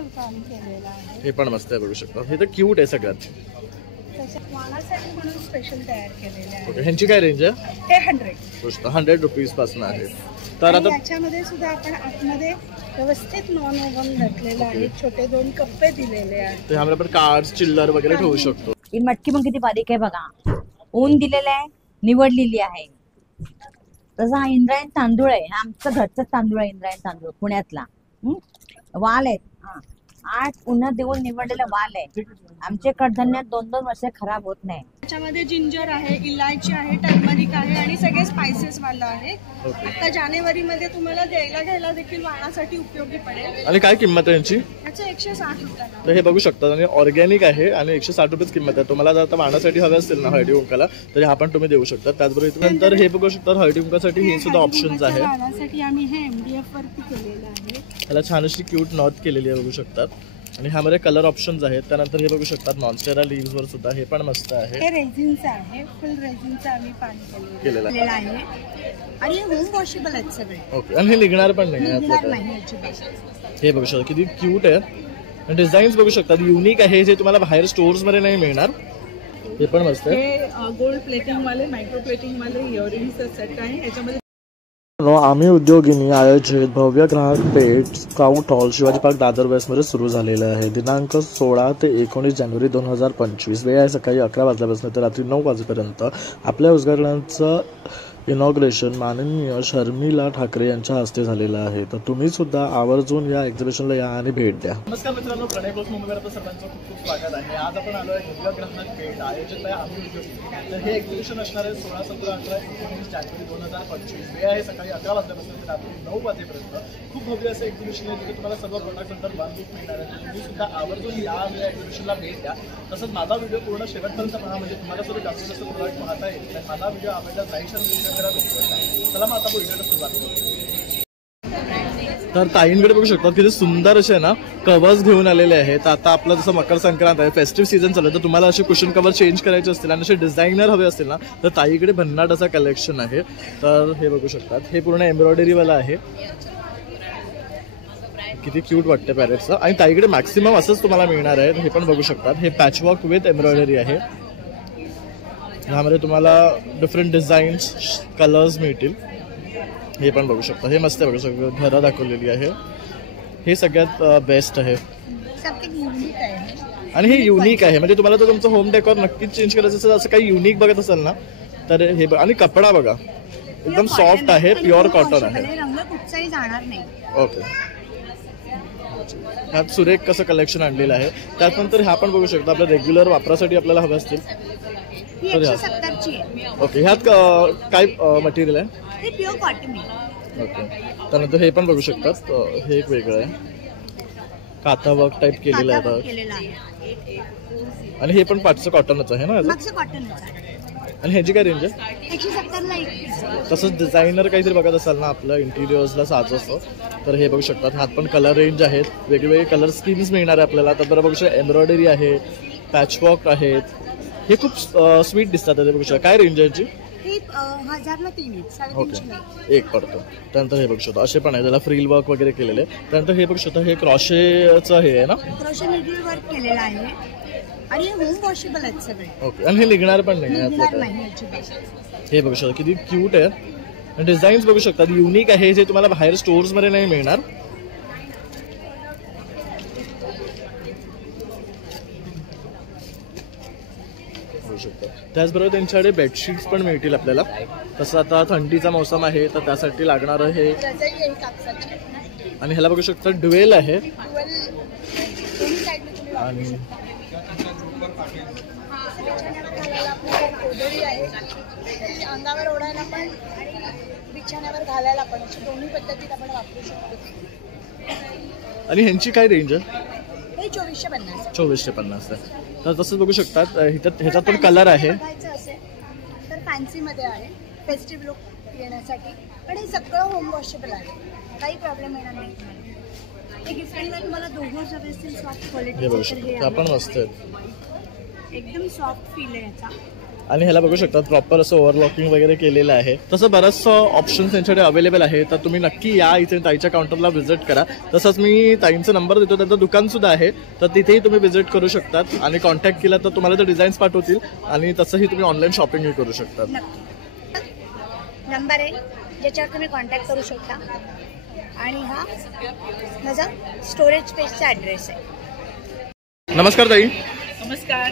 फुल काम केलेलं आहे। हे पण मस्त आहे बघू शकता। हे तर क्यूट आहे सगळ्यात। त्याच्यात वाणासाठी म्हणून स्पेशल तयार केलेले आहे। ओके, ह्यांची काय रेंज आहे? हे 100 गोष्ट 100 रुपीज पासून आहे। तर आता याच्यामध्ये सुद्धा आपण आतमध्ये व्यवस्थित नॉन ओव्हन घातलेलं आहे। छोटे 2 कप्पे दिलेले आहेत। ते आम्हाला पण कार्ड्स चिल्लर वगैरे ठेवू शकतो। ही मटकी पण किती बारीक आहे बघा, ऊन दिलेलं आहे, निवडलेली आहे। तसा हा इंद्रायण तांदूळ आहे, आमचं घरचं तांदूळ आहे इंद्रायण तांदूळ पुण्यातला। वाल आहेत, 8 उन्हात देऊन निवडलेला वाल आहे। आमचे कडधान्य 2-2 वर्ष खराब होत नाही। त्याच्यामध्ये जिंजर आहे, इलायची आहे, टर्मरिक आहे आणि सगळे स्पाइसेस वाला आहे। आता जानेवारी मध्ये तुम्हाला द्यायला घ्यायला देखील वाणासाठी उपयोगी पडेल। आणि काय किंमत आहे यांची? याचं 160 रुपयाला। तर हे बघू शकता आणि ऑर्गॅनिक आहे आणि 160 रुपये किंमत आहे। तुम्हाला जर आता वाणासाठी हवे असतील ना हळदी कुंकाला तर हा पण तुम्ही देऊ शकता। त्याचबरोबर नंतर हे बघू शकता हळदी कुंकासाठी हे सुद्धा ऑप्शन्स आहे। वाणासाठी आम्ही हे MDF वरती केलेलं आहे। त्याला छान अशी क्यूट नॉट केलेली आहे बघू शकतात। आणि ह्यामध्ये कलर ऑप्शन्स आहेत। त्यानंतर हे बघू शकतात मॉन्स्टेरा लीव्स वर सुद्धा हे पण मस्त आहे। हे रेझिनचं आहे, फुल रेझिनचं आम्ही पाणी केलेलं आहे आणि हे होम वॉशेबल आहेत सगळे। ओके, आणि हे निघणार पण नाही हे बघू शकता किती क्यूट आहे। डिझाईन्स बघू शकतात युनिक आहे, जे तुम्हाला बाहेर स्टोर्स मध्ये नाही मिळणार। हे पण मस्त आहे। हे गोल्ड प्लेटिंग वाले मायक्रो प्लेटिंग वाले इयरिंग्स सेट आहे। याच्यामध्ये आम्ही उद्योगिनी आयोजित भव्य ग्राहक पेठ scout hall Shivaji park Dadar west मध्ये सुरू झालेले आहे। दिनांक 16 ते 19 जानेवारी 2025। वेळ आहे सकाळी 11 वाजल्यापासून ते रात्री 9 वाजेपर्यंत। आपल्या उद्घाटनाचं इनॉग्रेशन माननीय शर्मिला ठाकरे यांच्या हस्ते झालेलं आहे। तर तुम्ही सुद्धा आवर्जून या एक्झिबिशनला या आणि भेट द्या। नमस्कार मित्रांनो, प्रणय ब्लॉग्स मुंबईमध्ये सर्वांचं खूप खूप स्वागत आहे। आज आपण आलो आहे भव्य ग्राहक पेठ आयोजित आहे आम्ही उद्योगिनी। तर हे एक्झिबिशन असणार आहे 16, 17, 18, 19 जानेवारी 2025। वेळ आहे सकाळी 11 वाजल्यापासून ते रात्री 9 वाजेपर्यंत। खूप भव्य असं एक्झिबिशन आहे जिथे तुम्हाला सर्व प्रोडक्ट्स नंतर बांधून मिळणार आहे। तुम्ही सुद्धा आवर्जून या एक्झिबिशनला भेट द्या। तसंच माझा व्हिडिओ पूर्ण शेवटपर्यंत पहा म्हणजे तुम्हाला सुद्धा जास्तीत जास्त प्रोडक्ट पाहता येईल। माझा व्हिडिओ आवडला लाईक शेअर करा। चला मग आता व्हिडिओला सुरुवात करू। तर ताईंकडे बघू शकता किती सुंदर असे ना कवर्स घेऊन आलेले आहेत। आता आपला जसं मकर संक्रांत आहे, फेस्टिव्ह सीझन चालू आहे, तर तुम्हाला असे कुशन कवर चेंज करायचे असतील आणि असे डिझायनर हवे असतील ना तर ताईकडे भन्नाट असा कलेक्शन आहे। तर हे बघू शकतात, हे पूर्ण एम्ब्रॉयडरी वाला आहे, किती क्यूट वाटते पॅरेटचं। आणि ताईकडे मॅक्सिमम असंच तुम्हाला मिळणार आहे। हे पण बघू शकतात, हे पॅचवर्क विथ एम्ब्रॉयडरी आहे। ह्यामध्ये तुम्हाला डिफरंट डिझाईन्स कलर्स मिळतील। हे पण बघू शकता, हे मस्त आहे बघू शकता, घरं दाखवलेली आहे। हे सगळ्यात बेस्ट आहे आणि हे युनिक आहे। म्हणजे तुम्हाला जर तुमचं होम डेकोर नक्कीच चेंज करायचं असेल, असं काही युनिक बघत असेल ना तर हे आणि कपडा बघा एकदम सॉफ्ट आहे, प्युअर कॉटन आहे। ओके, ह्यात सुरेख कसं कलेक्शन आणलेलं आहे। त्यानंतर ह्या पण बघू शकता आपल्या रेग्युलर वापरासाठी आपल्याला हवे असतील तर ओके, ह्यात काय मटेरियल आहे? हे प्युअर कॉटन आहे। ओके, त्यानंतर हे पण बघू शकतात, हे एक वेगळं आहे, काथा वर्क टाईप केलेलं आहे। आणि हे पण पाठचं कॉटनच आहे ना? आणि ह्याची काय रेंज आहे? 170 ला एक। तसंच डिझायनर काहीतरी बघत असाल ना आपलं इंटिरियर्सला साजवतं तर हे बघू शकतात। ह्यात पण कलर रेंज आहेत, वेगवेगळे कलर स्कीम्स मिळणार आहे आपल्याला। तर बघू शकता एम्ब्रॉयडरी आहे, पॅचवर्क आहेत, हे खूप स्वीट दिसतात। ते बघू शकता, काय रेंज आहे याची? 1000 ला 3 आहेत, ओके, एक पडतो। त्यानंतर हे बघू शकता असे पण आहे, त्याला फ्रील वर्क वगैरे केलेले। त्यानंतर हे बघू शकता, हे क्रॉशेचं हे आहे ना, क्रॉशे नीडल वर्क केलेलं आहे आणि हे होम वॉशेबल आहेत सगळे। ओके, आणि हे निघणार पण नाही आपल्याला। हे बघू शकता किती क्यूट आहे। डिझाईन्स बघू शकतात युनिक आहे, जे तुम्हाला बाहेर स्टोर्स मध्ये नाही मिळणार। त्याचबरोबर त्यांच्याकडे बेडशीट्स पण मिळतील आपल्याला। तसं आता थंडीचा मोसम आहे तर त्यासाठी लागणार आहे। आणि ह्याला बघू शकता ड्युएल आहे आणि अंगावर ओढायला पण आणि बिछाण्यावर घालायला पण, दोन्ही पद्धतीत आपण वापरू शकतो। आणि ह्यांची काय रेंज आहे? हे 2450 2450 आहे। तर तसंच बघू शकतात ह्याच्यात पण कलर आहे। तर फॅन्सी मध्ये आहे, फेस्टिव्ह लुक येण्यासाठी, पण हे सगळं होम वॉशेबल आहे, काही प्रॉब्लेम येणार नाही तुम्हाला। हे गिफ्टिंगला तुम्हाला दोघं हवे असतील सॉफ्ट क्वालिटी, हे बघू शकता, आपण मस्त आहेत, एकदम सॉफ्ट फील आहे याचा। आणि ह्याला बघू शकता प्रॉपर असं ओव्हरलॉकिंग वगैरे केलेलं आहे. तसं बरंचसं ऑप्शन्स त्यांच्याकडे अवेलेबल आहे. तर तुम्ही नक्की या इथे ताईच्या काउंटरला व्हिजिट करा. तसंच मी ताईंचा नंबर देतो, त्यांचं दुकान सुद्धा आहे, तर तिथेही तुम्ही व्हिजिट करू शकतात आणि कॉन्टॅक्ट केला तर तुम्हाला ते डिझाईन्स पाठवतील आणि तसंही तुम्ही ऑनलाईन शॉपिंगही करू शकतात. नंबर आहे ज्याच्यावर तुम्ही कॉन्टॅक्ट करू शकता आणि हा माझा स्टोरेज स्पेसचा ॲड्रेस आहे. नमस्कार ताई. नमस्कार,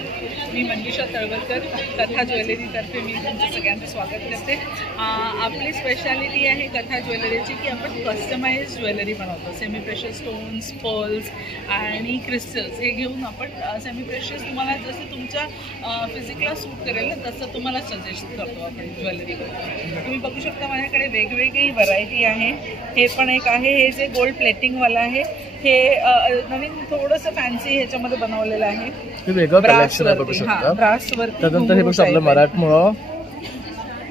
मी मंजुषा तळवलकर, कथा ज्वेलरीतर्फे मी तुमचं सगळ्यांचं स्वागत करते. आपली स्पेशालिटी आहे कथा ज्वेलरीची की आपण कस्टमाइज ज्वेलरी बनवतो. सेमी प्रेशस स्टोन्स, पर्ल्स आणि क्रिस्टल्स हे घेऊन आपण सेमी प्रेशस तुम्हाला जसं तुमच्या फिजिकला सूट करेल ना तसं तुम्हाला सजेस्ट करतो आपण ज्वेलरी. तुम्ही बघू शकता माझ्याकडे वेगवेगळी व्हरायटी आहे. हे पण एक आहे, हे जे गोल्ड प्लेटिंगवाला आहे, हे नवीन थोडंसं फॅन्सी ह्याच्यामध्ये बनवलेलं आहे. हे वेगळं कलेक्शन आहे बघू शकता. त्यानंतर हे बघू आपलं मराठमोळं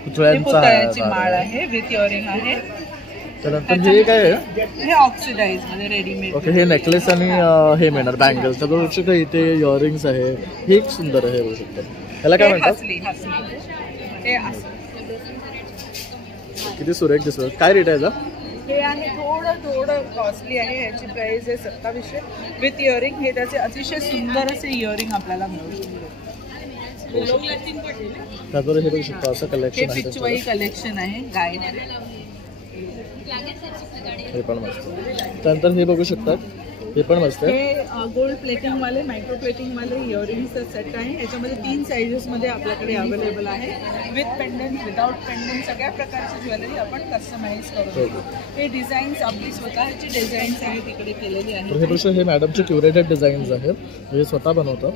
पुतळ्याची माळ आहे विथ इयरिंग आहे. त्यानंतर हे काय आहे? हे ऑक्सिडाइज मध्ये रेडीमेड. ओके, हे नेकलेस आणि हे मिळणार बँगल्स. तर बघू शकता इथे इयरिंग्स आहे. हे एक सुंदर आहे बघू शकता. ह्याला काय म्हणतात? हे किती सुरेख दिसतो. काय रेट आहे याचा? हे आहे थोडं कॉस्टली आहे. ह्याची प्राइस आहे 2700 विथ इयरिंग. हे त्याचे अतिशय सुंदर असे इयरिंग आपल्याला मिळू शकते. त्यावर हे बघू शकता असं हे कलेक्शन आहे. पिचवाई कलेक्शन आहे गायचे. हे पण मस्त. त्यानंतर हे बघू शकतात, हे पण मस्त आहे. हे गोल्ड प्लेटिंग वाले, मायक्रो प्लेटिंग वाले इयरिंगचा सेट आहे. याच्यामध्ये 3 साइजेस मध्ये आपल्याकडे अवेलेबल आहे. विथ पेंडंट, विदाउट पेंडंट, सगळ्या प्रकारची ज्वेलरी आपण कस्टमाइज करू. हे डिझाईन्स आपली स्वतःची डिझाईन्स आहे तिकडे केलेली आहे. तर हे बघू हे मॅडमचे क्युरेटेड डिझाईन्स आहेत. हे स्वतः बनवतात.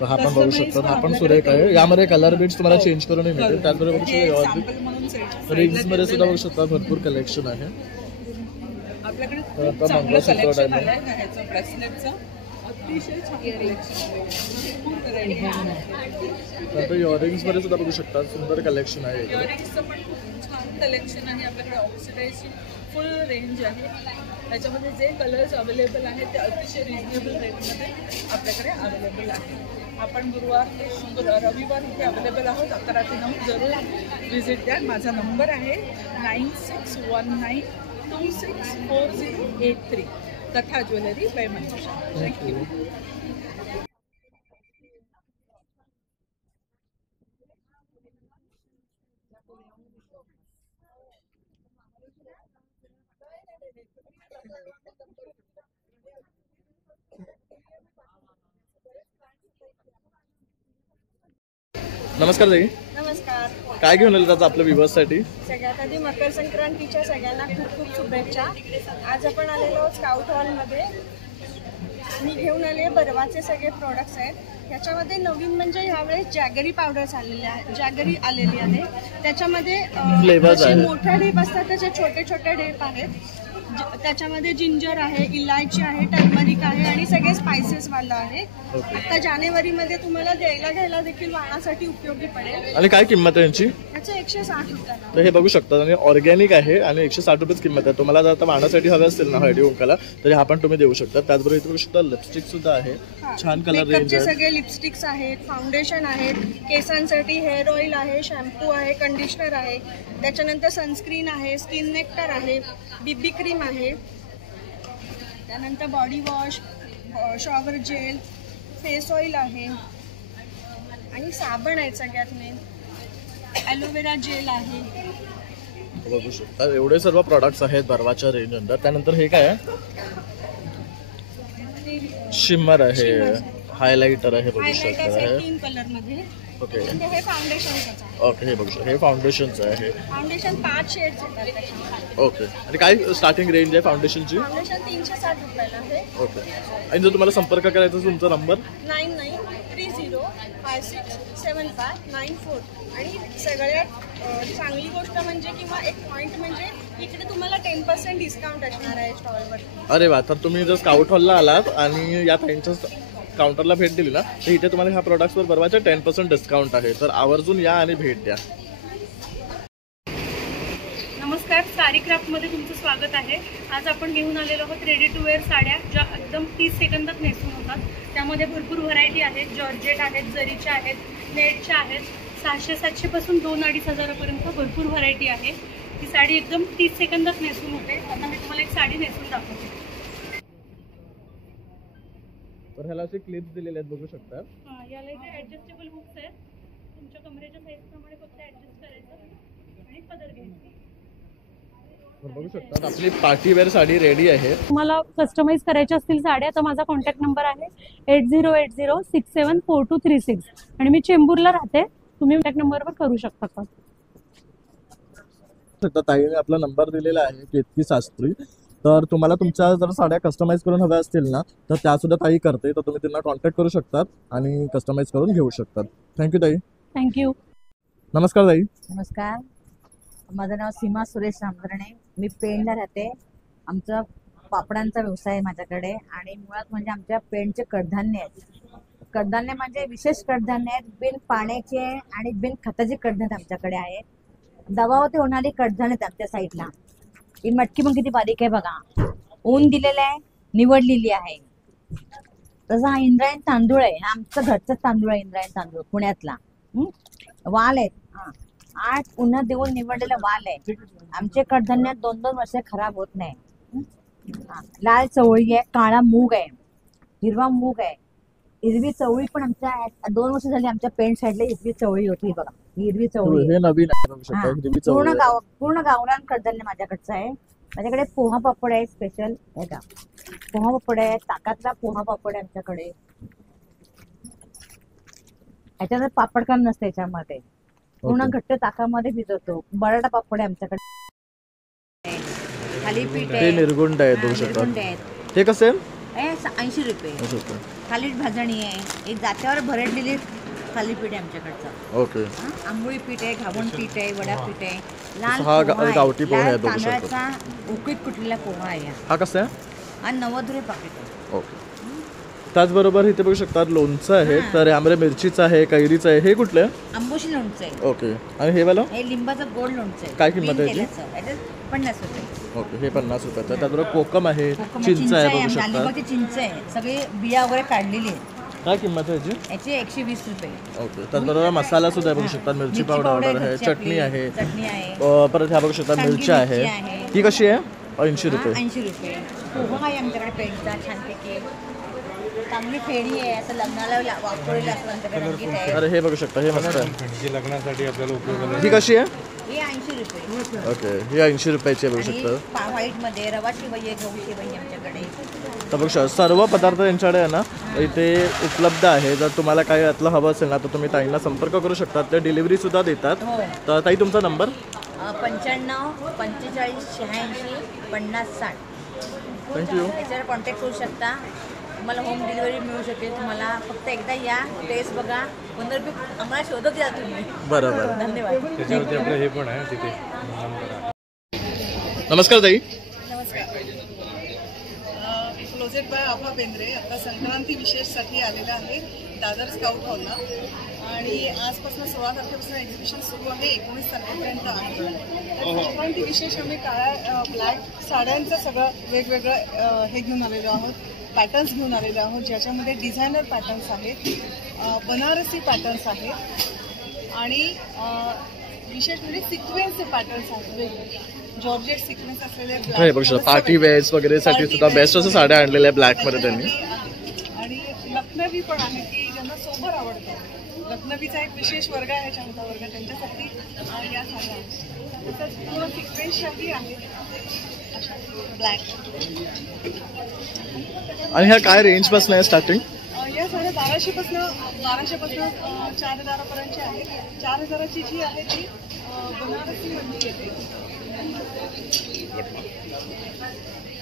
तर हा पण बघू शकतो. हा पण सुरेख आहे. यामध्ये कलर बीट्स तुम्हाला चेंज करूनही मिळतील. त्याचबरोबर बघू रिंग्स मध्ये सुद्धा बघू शकता भरपूर कलेक्शन आहे. आपल्याकडे खूप चांगलं कलेक्शन आलंय ह्याचं ब्रेसलेटचं. अतिशय चांगलं कलेक्शन. नंतर इयरिंग्स मध्ये सुद्धा बघू शकता सुंदर कलेक्शन आहे. इयरिंग्सचं पण खूप छान कलेक्शन आहे. आपल्याकडे ऑक्सिडाइजची फुल रेंज आहे. त्याच्यामध्ये जे कलर्स अवेलेबल आहेत ते अतिशय रिजनेबल रेटमध्ये आपल्याकडे अवेलेबल आहे. आपण गुरुवार ते रविवार इथे अवेलेबल आहोत. 11 ते 9 जरूर व्हिजिट द्या. माझा नंबर आहे 9619264083. कथा ज्वेलरी बाय मंजुषा. थँक्यू. नमस्कार ताई. नमस्कार. काय घेऊन आलं त्याचं आपल्या व्ह्यूअर्ससाठी? सगळ्यात आधी मकर संक्रांतीच्या सगळ्यांना खूप खूप शुभेच्छा. आज आपण आलेलो आहोत स्काउट हॉलमध्ये. मी घेऊन आले बर्वाचे सगळे प्रोडक्ट्स आहेत. ह्याच्यामध्ये नवीन म्हणजे ह्यावेळेस जॅगरी पावडर्स आलेले आहे, जॅगरी आलेली आहे. त्याच्यामध्ये मोठ्या ढेप असतात त्याचे छोटे छोटे ढेप आहेत. त्याच्यामध्ये जिंजर आहे, इलायची आहे, टर्मरिक आहे आणि सगळे स्पायसेस वाला आहे. आता जानेवारीमध्ये तुम्हाला घ्यायला देखील वाणासाठी उपयोगी पडेल. आणि काय किंमत आहे यांची? याचे 160 रुपये. तर हे बघू शकता आणि ऑर्गॅनिक आहे आणि 160 रुपयेच किंमत आहे. तुम्हाला जर आता वाणासाठी हवे असतील ना हळदी कुंकाला तरी हा पण तुम्ही देऊ शकता. त्याचबरोबर इथे बघू शकता लिपस्टिक सुद्धा आहे. छान कलर रेंज आहे. सगळे लिपस्टिक्स आहेत, फाउंडेशन आहेत, केसांसाठी हेअर ऑइल आहे, शॅम्पू आहे, कंडिशनर आहे, त्याच्यानंतर सनस्क्रीन आहे, स्किन नेक्टर आहे, बीबी क्रीम आहे, त्यानंतर body wash, shower gel, face oil आहे आणि साबण आहे. सगळ्यात मेन ॲलोवेरा जेल आहे. बघू शकता एवढे सर्व प्रॉडक्ट्स आहेत बर्वाच्या रेंज अंदर. त्यानंतर हे काय आहे? शिमर आहे, हायलाइटर आहे, बघू शकता आहे 3 कलर मध्ये. ओके. हे फाउंडेशनचं आहे. ओके, हे बघू शकता हे फाउंडेशनचं आहे. फाउंडेशन 5 शेड्स येतात त्याच्यामध्ये. ओके. आणि काय स्टार्टिंग रेंज आहे फाउंडेशनची? फाउंडेशन 360 रुपयाला आहे. ओके. आणि जर तुम्हाला संपर्क करायचा असेल तुमचा नंबर 9930567594. आणि सगळ्यात चांगली गोष्ट म्हणजे किंवा एक पॉईंट म्हणजे इकडे तुम्हाला 10% डिस्काउंट असणार आहे स्टॉलवर. अरे वा. तर तुम्ही जर स्काउट हॉलला आलात आणि या ताईंच्या काउंटरला भेट दिली ना तर इथे तुम्हाला ह्या प्रोडक्ट्सवर बर्वाच्या 10% डिस्काउंट आहे. तर आवर्जून या आणि भेट द्या. नमस्कार, सारी क्राफ्टमध्ये तुमचं स्वागत आहे. आज आपण घेऊन आलेलो आहोत रेडी टू वेअर साड्या ज्या एकदम 30 सेकंदात नेसून होतात. त्यामध्ये भरपूर व्हरायटी आहेत. जॉर्जेट आहेत, जरीच्या आहेत, नेटच्या आहेत, 600-700 पासून 2-2.5 हजारापर्यंत भरपूर व्हरायटी आहे. ही साडी एकदम 30 सेकंदात नेसून होते. आता मी तुम्हाला एक साडी नेसून दाखवते. तर ह्याला असे क्लिप्स दिलेले आहेत, बघू शकता. याला इथे ॲडजस्टेबल हुक्स आहेत. तुमच्या कमरेच्या साईजप्रमाणे फक्त ॲडजस्ट करायचं आणि पदर घ्यायचा. बघू शकता आपली पार्टीवेअर साडी रेडी आहे. तुम्हाला कस्टमाइज करायच्या असतील साड्या तर माझा कॉन्टॅक्ट नंबर आहे 8080674236 आणि मी चेंबूरला राहते. तुम्ही कॉन्टॅक्ट नंबरवर करू शकता का. ताईने आपला नंबर दिलेला आहे केतकी शास्त्री. तर तुम्हाला तुमच्या जर साड्या कस्टमाइज करून हव्या असतील ना तर त्या सुद्धा ताई करते. तर तुम्ही त्यांना कॉन्टॅक्ट करू शकतात आणि कस्टमाइज करून घेऊ शकतात. थँक्यू ताई. थँक्यू. नमस्कार ताई. नमस्कार, माझं नाव सीमा सुरेश रामधरणे. मी पेणला राहते. आमचा पापडांचा व्यवसाय आहे माझ्याकडे आणि मुळात म्हणजे आमच्या पेणचे कडधान्य आहेत. कडधान्य म्हणजे विशेष कडधान्य आहेत. बिन पाण्याचे आणि बिन खताचे कडधान्य आमच्याकडे आहेत. दबावते होणारी कडधान्य आहेत आमच्या साईडला. ही मटकी पण किती बारीक आहे बघा. ऊन दिलेलं आहे, निवडलेली आहे. तसा हा इंद्रायण तांदूळ आहे. हा आमचा घरचाच तांदूळ आहे, इंद्रायण तांदूळ पुण्यातला. वाल आहेत. 8 उन्हात देऊन निवडलेला वाल आहे. आमचे कडधान्य 2-2 वर्ष खराब होत नाही. लाल चवळी आहे, काळा मूग आहे, हिरवा मूग आहे, हिरवी चवळी पण आमच्या 2 वर्ष झाली आमच्या पेंट साईडला हिरवी चवळी होती बघा. हिरवी चवळी हे नवीन आहे, बघू शकता. हिरवी चवळी आहे. पूर्ण गावरान कडधान्य माझ्याकडचं आहे. माझ्याकडे पोहा पापड आहे स्पेशल. आहे का पोहा पापड आहे, ताकातला पोहा पापड आहे आमच्याकडे. याच्यात पापड काम नसतं याच्यामध्ये. पूर्ण घट्ट ताकामध्ये भिजवतो. बटाटा पापड आहे आमच्याकडे. थालीपीठ ते आहे, निर्गुंड आहे, बघू शकता. निर्गुंड आहेत. हे कसे आहे? 80 रुपये. थालीपीठ भाजणी आहे. एक जात्यावर भरडलेली थालीपीठ आहे आमच्याकडचं. ओके. आंबोळी पीठ आहे, घावण पीठ आहे, वडापीठ आहे, लाल हा पोहा आहे, गावठी पोहा आहे, लाल बघू शकता. तांदळाचा उकडीत कुटलेला पोहा आहे. हा कसा आहे? हा 90 रुपये पाकिट आहे. ओके. त्याचबरोबर इथे बघू शकता लोणचं आहे. तर यामध्ये मिरचीचं आहे, कैरीचं आहे. हे कुठलं आहे? आंबोशी लोणचं आहे. ओके. आणि हे वाला हे लिंबाचं गोड लोणचं आहे. काय किंमत आहे बिन याची? तेलाचं. याच्यात 50 रुपये. ओके. हे 50 रुपयाचं. त्याचबरोबर कोकम आहे, कोकम चिंच आहे, बघू शकता. डाळिंबाची चिंच आहे. सगळी बिया वगैरे काढलेली आहे. काय किंमत आहे याची? याची 120 रुपये. ओके. त्याचबरोबर मसाला सुद्धा आहे, बघू शकता. मिरची पावडर आहे, घरची चटणी आपली, आहे, चटणी आहे, परत ह्या बघू शकता सांडगी मिरच्या आहे. मिरची आहे. ही कशी आहे? 80 रुपये. 80 रुपये. पोहा आहे आमच्याकडे पेंटचा छानपैकी. चांगली फेडी आहे. असं लग्नाला वापरलेलं असं आमच्याकडे रंगीत आहे. अरे हे बघू शकता. हे मस्त आहे. लग्नासाठी आपल्याला उपयोग. ही कशी आहे? हे 80 रुपये. ओके. ही 80 रुपयाची आहे, बघू शकता. आणि व्हाईट मध्ये रवा शेवई आहे, गहू शेवई आहे आमच्याकडे. तर बघू शकता सर्व पदार्थ यांच्याकडे आहे ना इथे उपलब्ध आहे. जर तुम्हाला काही यातलं हवं असेल ना तर तुम्ही ताईंना संपर्क करू शकता. ते डिलिव्हरी सुद्धा देतात. हो. तर ताई तुमचा नंबर? 95 45 86 50 60. थँक्यू. याच्यावर कॉन्टॅक्ट करू शकता. तुम्हाला होम डिलिव्हरी मिळू शकेल. तुम्हाला फक्त एकदा या, टेस्ट बघा. 15 रुपये आम्हाला शोधत या तुम्ही. बरोबर. धन्यवाद. त्याच्यावरती आपलं हे पण आहे तिथे नंबर आहे. नमस्कार ताई. नमस्कार. क्लोजेट बाय आभा बेंद्रे आता संक्रांती विशेषसाठी आलेला आहे दादर स्काउट हॉलला. आणि आजपासून 16 तारखेपासून एक्झिबिशन सुरू आहे. 19 तारखेपर्यंत आहे. संक्रांती विशेष आम्ही काळ्या ब्लॅक साड्यांचं सगळं वेगवेगळं हे घेऊन आलेलो आहोत. पॅटर्न्स घेऊन आलेलो आहोत ज्याच्यामध्ये डिझायनर पॅटर्न्स आहेत, बनारसी पॅटर्न्स आहेत आणि विशेष म्हणजे सिक्वेन्सचे पॅटर्न्स आहेत वेगवेगळे. जॉर्जेट सिक्वेन्स असलेले बघू शकता पार्टी वेअर्स वगैरे साठी सुद्धा बेस्ट असं साड्या आणलेल्या आहे ब्लॅक मध्ये त्यांनी. आणि लखनवी पण आहे की ज्यांना सोबर आवडतं. लखनवीचा एक विशेष वर्ग आहे, चाहता वर्ग, त्यांच्यासाठी या साड्या आहेत. तसंच पूर्ण सिक्वेन्ससाठी आहे ब्लॅक. आणि ह्या काय रेंज पासून आहे स्टार्टिंग? या साड्या 1200 पासून 4000 पर्यंतच्या आहेत. 4000ची जी आहे ती बनारसी मधली येते.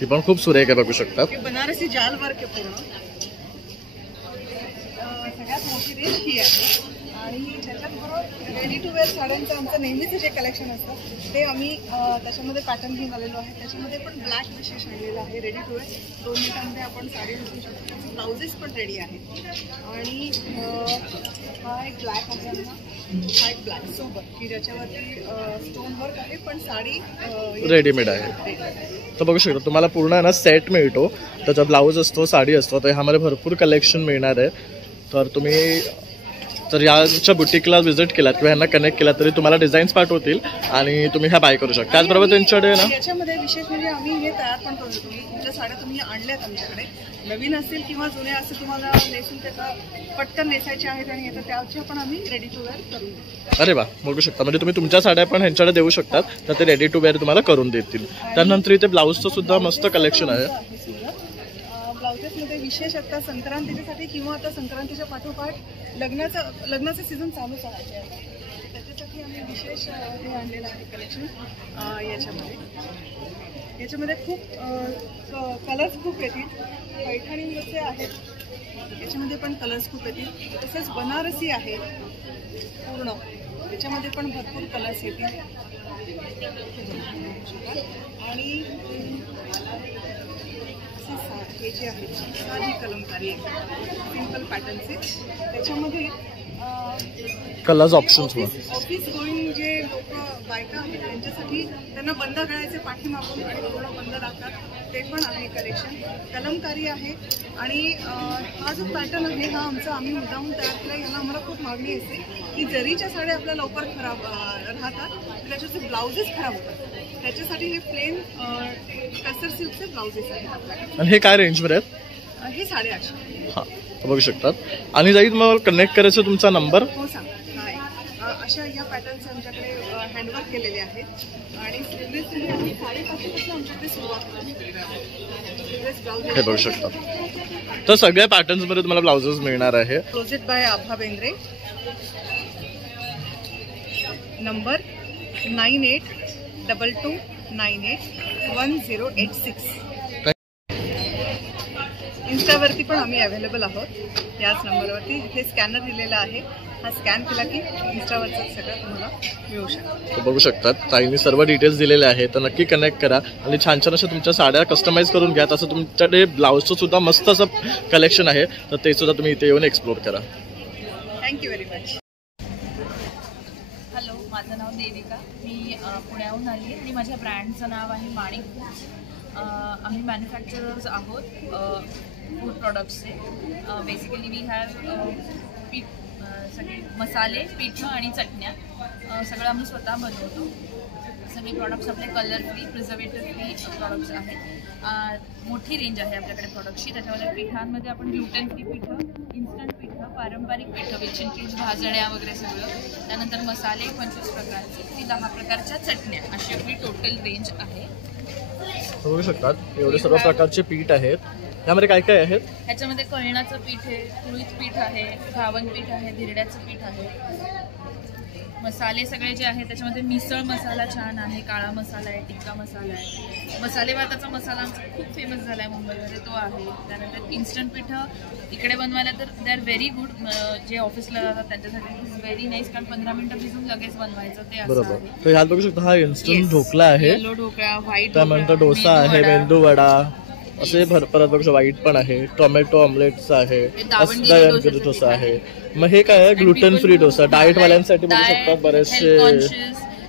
ती पण खूप सुरेख आहे, बघू शकता. बनारसी जाल वर्क आहे पूर्ण. सगळ्यात मोठी रेंज ही आहे. आणि त्याच्याबरोबर रेडी टू वेअर साड्यांचं आमचं नेहमीचं जे कलेक्शन असतं ते आम्ही त्याच्यामध्ये पॅटर्न घेऊन आलेलो आहे. त्याच्यामध्ये पण ब्लॅक विशेष आणलेलं आहे. रेडी टू वेअर 2 मिनिटांमध्ये आपण साडी घालू शकतो. ब्लाउजेस पण रेडी आहेत. आणि हा एक ब्लॅक आहे आमचा. हा एक ब्लॅक सोबत की ज्याच्यावरती स्टोन वर्क आहे पण साडी रेडीमेड आहे. तर बघू शकता तुम्हाला पूर्ण ना सेट मिळतो. त्याचा ब्लाऊज असतो, साडी असतो. तर ह्यामध्ये भरपूर कलेक्शन मिळणार आहे. तर तुम्ही तर याच्या बुटीकला व्हिजिट केलात किंवा यांना कनेक्ट केला तरी तुम्हाला डिझाईन्स पाठवतील आणि तुम्ही ह्या बाय करू शकता. त्याचबरोबर त्यांच्याकडे ना याच्यामध्ये विशेष म्हणजे आम्ही हे तयार पण करू शकतो. तुमच्या साड्या तुम्ही आणल्यात आमच्याकडे, नवीन असतील किंवा जुन्या असतील, तुम्हाला नेसून त्याचा पटकन नेसायचे आहेत आणि येतं त्याचे पण आम्ही रेडी टू वेअर करून देतो. अरे वा, बघू शकता. म्हणजे तुम्ही तुमच्या साड्या पण ह्यांच्याकडे देऊ शकतात तर ते रेडी टू वेअर तुम्हाला करून देतील. त्यानंतर इथे ब्लाऊजचं सुद्धा मस्त कलेक्शन आहे. ब्लाउजेसमध्ये विशेष आता संक्रांतीसाठी किंवा आता संक्रांतीच्या पाठोपाठ लग्नाचं सीझन चालूच आहे, त्याच्यासाठी आम्ही विशेष हे आणलेलं आहे कलेक्शन. याच्यामध्ये खूप कलर्स खूप येतील. पैठणीचे आहेत, याच्यामध्ये पण कलर्स खूप येतील. तसेच बनारसी आहे पूर्ण, त्याच्यामध्ये पण भरपूर कलर्स येतील. आणि हे जे आहे साधी कलमकारी आहे, सिंपल पॅटर्नचे. त्याच्यामध्ये कलर्स ऑप्शन्स ऑफिस गोईंग जे लोक बायका आहेत त्यांच्यासाठी त्यांना बंद गळ्याचे पाठीमागून आणि पूर्ण बंद राहतात, ते पण आहे कलेक्शन. कलमकारी आहे. आणि हा जो पॅटर्न आहे हा आम्ही मुद्दामून तयार केला. याला आम्हाला खूप मागणी असते की जरीच्या साड्या आपल्या लवकर खराब राहतात, त्याच्याचे ब्लाउजेस खराब होतात. त्याच्यासाठी हे प्लेन टसर सिल्कचे ब्लाउजेस आहेत आपल्याकडे. आणि हे काय रेंजमध्ये आहेत? हे 850. हां, बघू शकतात. आणि जाईल मग कनेक्ट करायचं तुमचा नंबर. हो सांग. अशा या पॅटर्न्स आमच्याकडे हँडवर्क केलेले आहेत आणि स्लीवलेस 550 पासून आमच्याकडे सुरुवात हे बघू शकतात. तर सगळ्या पॅटर्न्स मध्ये तुम्हाला ब्लाउजेस मिळणार आहे. क्लोजेट बाय आभा बेंद्रे, नंबर 9822981086. इन्स्टावरती पण आम्ही अवेलेबल आहोत याच नंबरवरती. इथे स्कॅनर दिलेला आहे, हा स्कॅन केला की इन्स्टावरचं सगळं तुम्हाला मिळू शकतं. बघू शकतात. ताईंनी सर्व डिटेल्स दिलेले आहेत, तर नक्की कनेक्ट करा आणि छान छान अशा तुमच्या साड्या कस्टमाइज करून घ्या. तसं तुमच्याकडे ब्लाऊजचं सुद्धा मस्त असं कलेक्शन आहे, तर ते सुद्धा तुम्ही इथे येऊन एक्सप्लोर करा. Thank you very much. हॅलो, माझं नाव देविका. मी पुण्याहून आली आणि माझ्या ब्रँडचं नाव आहे माणिक फूड्स. आम्ही मॅन्युफॅक्चरर्स आहोत फूड प्रॉडक्ट्सचे. बेसिकली वी हॅव पीठ, सगळे मसाले, पिठं आणि चटण्या सगळं आम्ही स्वतः बनवतो. सगळे प्रॉडक्ट्स आपले colour free, preservative free products आहेत. मोठी रेंज आहे आपल्याकडे प्रॉडक्ट्सची. त्याच्यामध्ये पिठांमध्ये आपण ग्लुटेन फ्री पिठं, इन्स्टंट पिठं, पारंपरिक पिठं, वेचिन पीठ, भाजण्या वगैरे सगळं. त्यानंतर मसाले 25 प्रकारचे आणि 10 प्रकारच्या चटण्या, अशी आपली टोटल रेंज आहे. बघू शकतात एवढे सर्व प्रकारचे पीठ आहेत. यामध्ये काय काय आहेत? ह्याच्यामध्ये कळण्याचं पीठ आहे, कुळीत पीठ आहे, घावन पीठ आहे, धिरड्याचं पीठ आहे. मसाले सगळे जे आहेत त्याच्यामध्ये मिसळ मसाला छान आहे, काळा मसाला आहे, टिक्का मसाला आहे. मसाले भाताचा मसाला आमचा खूप फेमस झाला आहे मुंबईमध्ये, तो आहे. त्यानंतर इन्स्टंट पिठं इकडे बनवायला तर दे आर व्हेरी गुड. जे ऑफिसला जातात त्यांच्यासाठी इज व्हेरी नाईस, कारण 15 मिनिटं भिजून लगेच बनवायचं ते असं आहे. तर ह्यात बघू शकता हा इन्स्टंट ढोकळा आहे, येलो ढोकळा, व्हाईट त्यानंतर डोसा आहे, मेंदू वडा असे परत बघू शकता. व्हाईट पण आहे, टोमॅटो ऑमलेट्स आहे, डोसा आहे. मग हे काय आहे? ग्लुटेन फ्री डोसा, डाएट वाल्यांसाठी बघू शकतात. बरेचसे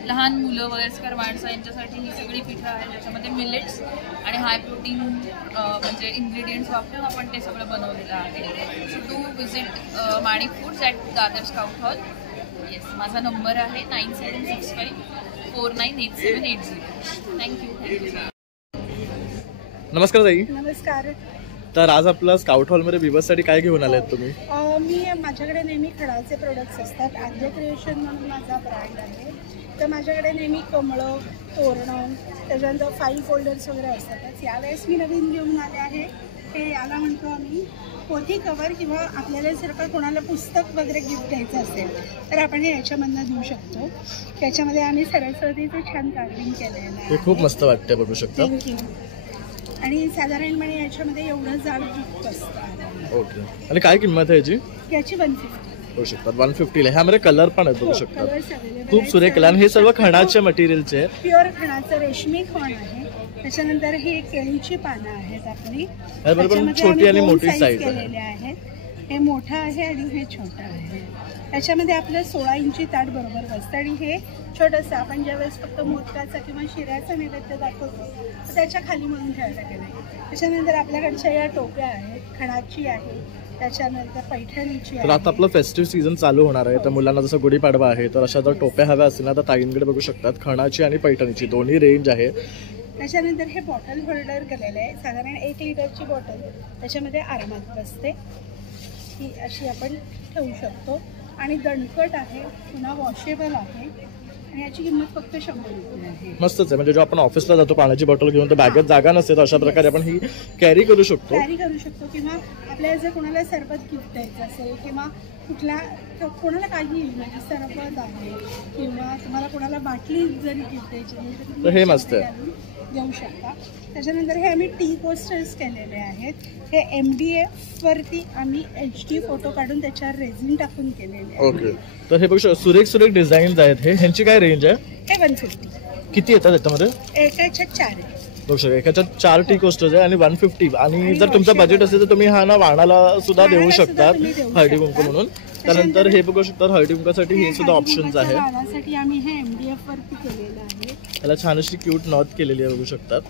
लहान मुलं, वयस्कर माणसं यांच्यासाठी ही सगळी पिठं आहे. त्याच्यामध्ये मिलेट्स आणि हाय प्रोटीन म्हणजे इन्ग्रेडियंट्स वापरून आपण ते सगळं बनवलेलं आहे. So to visit Manik Foods at Dadar Scout Hall. Yes, माझा नंबर आहे 9765498780. थँक्यू. नमस्कार ताई. नमस्कार. तर आज आपला स्काउट हॉलमध्ये विवर्ससाठी काय घेऊन आलेत तुम्ही? मी माझ्याकडे नेहमी खडाचे प्रोडक्ट्स असतात. आद्य क्रिएशन म्हणून माझा ब्रँड आहे. तर माझ्याकडे नेहमी कमळं, तोरणं, त्याच्यानंतर फाईल फोल्डर्स वगैरे असतातच. यावेळेस मी नवीन घेऊन आले आहे, हे याला म्हणतो आम्ही पोथी कवर, किंवा आपल्याला जर का कोणाला पुस्तक वगैरे गिफ्ट द्यायचं असेल तर आपण हे याच्यामधनं देऊ शकतो. त्याच्यामध्ये आम्ही सरस्वतीचं छान कार्विंग केलेलं आहे. हे खूप मस्त वाटतं, बघू शकता. थँक्यू. आणि साधारणपणे याच्यामध्ये एवढं जाड दूध असतं. ओके. आणि काय किंमत आहे याची? याची 150 बघू शकतात. 150 ला. ह्यामध्ये कलर पण आहेत, बघू शकतात. कलर्स अवेलेबल खूप सुरेख कलर. हे सर्व खणाचे मटेरियलचे आहे, प्युअर खणाचं रेशमी खण आहे. त्याच्यानंतर ही केळीची पानं आहेत आपली, बरोबर छोटी आणि मोठी साईज केलेले आहेत. हे मोठं आहे आणि हे छोटं आहे. त्याच्यामध्ये आपलं 16 इंची ताट बरोबर बसतं आणि हे छोटंसं आपण ज्यावेळेस फक्त मोदकाचा किंवा शिऱ्याचा नैवेद्य दाखवतो तर त्याच्या खाली म्हणून ठेवायला गेलं आहे. त्याच्यानंतर आपल्याकडच्या या टोप्या आहेत, खणाची आहे, त्याच्यानंतर पैठणीची तर आता आपलं फेस्टिव्ह सीझन चालू होणार आहे, तर मुलांना जसं गुढीपाडवा आहे तर अशा जर टोप्या हव्या असतील ना तर ताईंकडे बघू शकतात. खणाची आणि पैठणीची दोन्ही रेंज आहे. त्याच्यानंतर हे बॉटल होल्डर केलेलं आहे. साधारण 1 लिटरची बॉटल त्याच्यामध्ये आरामात बसते. ही अशी आपण ठेवू शकतो आणि दणकट आहे, पुन्हा वॉशेबल आहे आणि याची किंमत फक्त 100 रुपये आहे. मस्तच आहे. म्हणजे जो आपण ऑफिसला जातो पाण्याची बॉटल घेऊन तर बॅगेत जागा नसते तर अशा प्रकारे आपण ही कॅरी करू शकतो. किंवा आपल्याला जर कोणाला सरबत गिफ्ट द्यायचं असेल किंवा कोणाला काही म्हणजे सरबत आहे किंवा तुम्हाला कोणाला बाटली जरी गिफ्ट द्यायची असेल तर हे मस्त आहे. देऊ शकता. त्याच्यानंतर हे आम्ही टी कोस्टर्स केलेले आहेत. हे MDF वरती आम्ही HD फोटो काढून त्याच्यावर रेझिन टाकून केलेले आहे. ओके. तर हे बघू सुरेख डिझाईन्स आहेत. ह्यांची काय रेंज आहे? हे 150. किती येतात त्याच्यामध्ये? एकाच्या 4 आहे. बघू शकता एकाच्यात 4 टी कोस्टर्स आहे आणि 150. आणि जर तुमचं बजेट असेल तर तुम्ही हा ना वाणाला सुद्धा देऊ शकतात हळदी कुंकू म्हणून. त्यानंतर हे बघू शकतात हळदी कुंकासाठी हे सुद्धा ऑप्शन्स आहे. वाणासाठी आम्ही हे MDF वरती केलेलं आहे. त्याला छान अशी क्यूट नॉट केलेली आहे बघू शकतात.